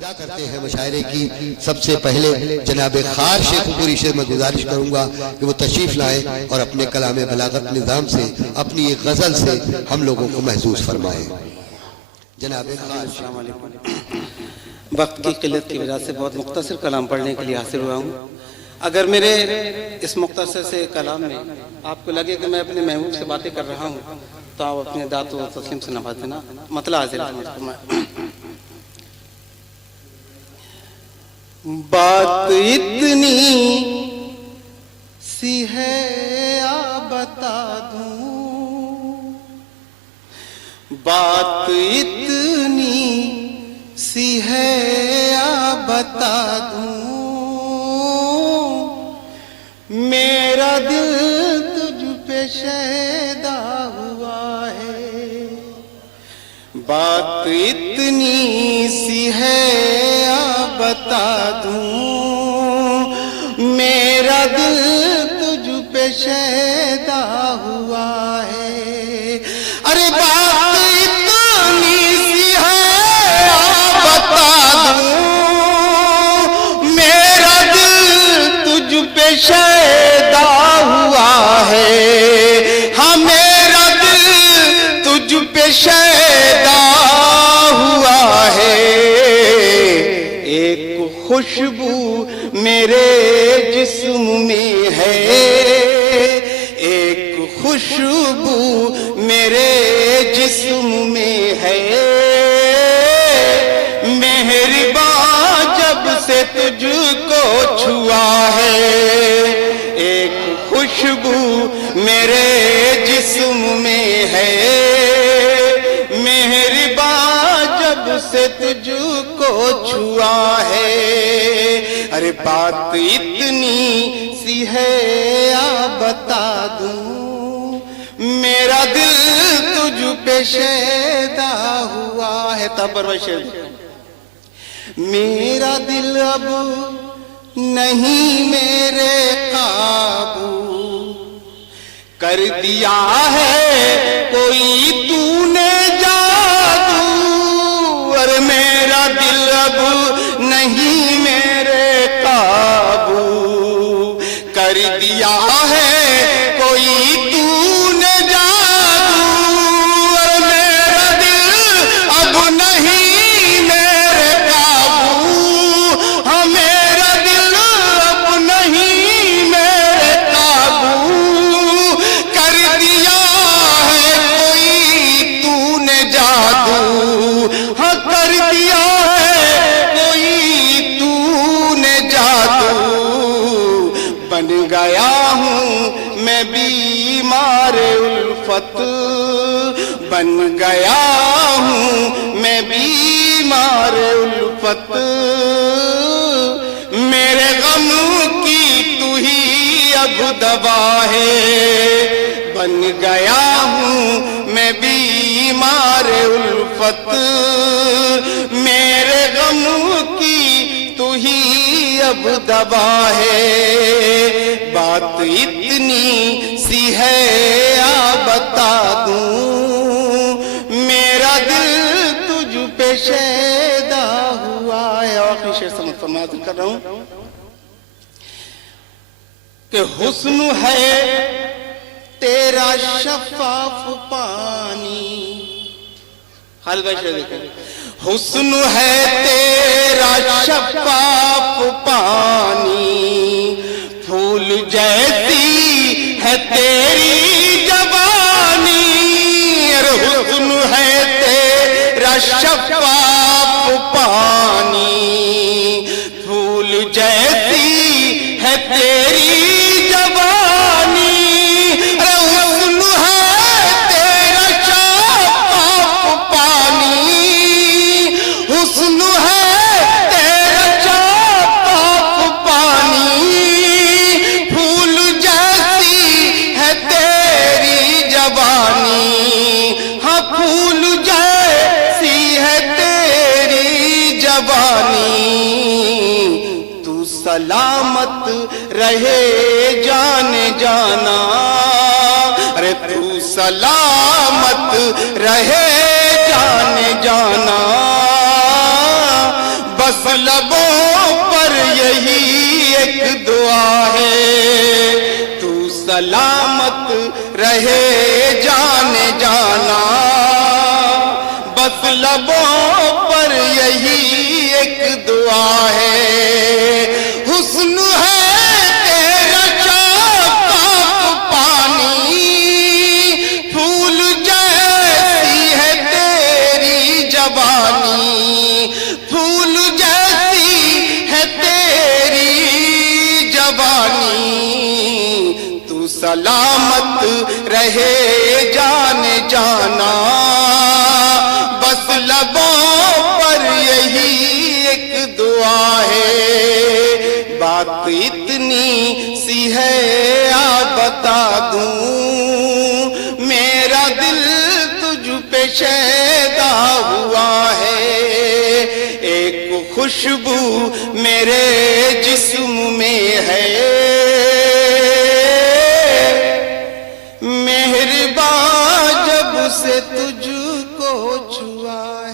इब्तिदा करते हैं मुशायरे की। सबसे पहले जनाब खार शेखपुरी से मैं गुजारिश करूंगा कि वो तशरीफ लाएं और अपने कलाम बलागत निज़ाम से अपनी एक गज़ल से हम लोगों को महसूस फरमाएं। जनाब खार। अस्सलाम वालेकुम। वक्त की किल्लत की वजह से बहुत मुख्तसर कलाम पढ़ने के लिए हासिल हुआ हूँ। अगर मेरे इस मुख्तसर से कलाम में आपको लगे कि मैं अपने महबूब से बातें कर रहा हूँ तो आप अपने दाँत व तस्लीम से नवाज देना। मतलब हाजिर बात इतनी सी है या बता दूं, बात इतनी सी है या बता दूं, मेरा दिल तुझ पे शैदा हुआ है। बात इतनी सी है बता दूं, मेरा दिल तुझ पे शैदा हुआ है। अरे बात इतनी सी है बता दूं, मेरा दिल तुझ पे शैदा हुआ है। हाँ मेरा दिल तुझ पे शैदा हुआ है। एक खुशबू मेरे जिस्म में है, एक खुशबू मेरे जिस्म में है। मेहरबान जब से तुझको छुआ है, एक खुशबू मेरे जिस्म में है। मेहरबान जब से तुझको छुआ है। अरे बात इतनी सी है या बता दूं, मेरा दिल तुझ पे शैदा हुआ है। तब मेरा दिल अब नहीं मेरे काबू, कर दिया है कोई तूने जादू। और मेरा दिल अब नहीं मेरे काबू, कर दिया है कोई तूने जादू। और मेरा दिल अब नहीं मेरे काबू, हाँ मेरा दिल अब नहीं मेरे काबू। कर दिया है कोई तूने जादू, हाँ कर दिया है कोई तूने जादू। बन गया हूँ मैं बीमार उल्फत, बन गया हूँ मैं बीमार उल्फत। मेरे गम की तू ही अब दवा है। बन गया हूँ मैं बीमार उल्फत, मेरे गम की तू ही अब दवा है। बात इतनी सी है या बता दूं, मेरा दिल तुझ पे शैदा हुआ है। आखिरी शेर समझ फरमा कर रहा हूं कि हुस्न है तेरा शफाफ पानी। हाल भाई शेर देखो, हुस्न है तेरा शफाफ पानी, फूल जैसी है तेरी जवानी। अरे हुस्न है तेरा शफाफ पानी, फूल जैसी है तेरी जवानी। अरे हुस्न है तेरा शफाफ पानी, हुस्न है तेरा शफाफ पानी, फूल जैसी है तेरी जवानी। हाँ फूल जैसी है तेरी जवानी। तू सलामत रहे जाने जाना, अरे तू सलामत रहे जाने जाना। बस लबों पर यही एक दुआ है, तू सलामत रहे जाने जाना। बस लबों पर यही एक दुआ है, हुस्न है तेरा शाफ़ाफ़ पानी, फूल जैसी है तेरी जवानी, फूल जैसी है तेरी जवानी। तू सलामत रहे जाने जाना, बस लबों पर यही एक दुआ है। बात इतनी सी है आ बता दूं, मेरा दिल तुझ पे शैदा हुआ है। एक खुशबू मेरे जिस्म में है, मेहरबान जब से तुझको छुआ है।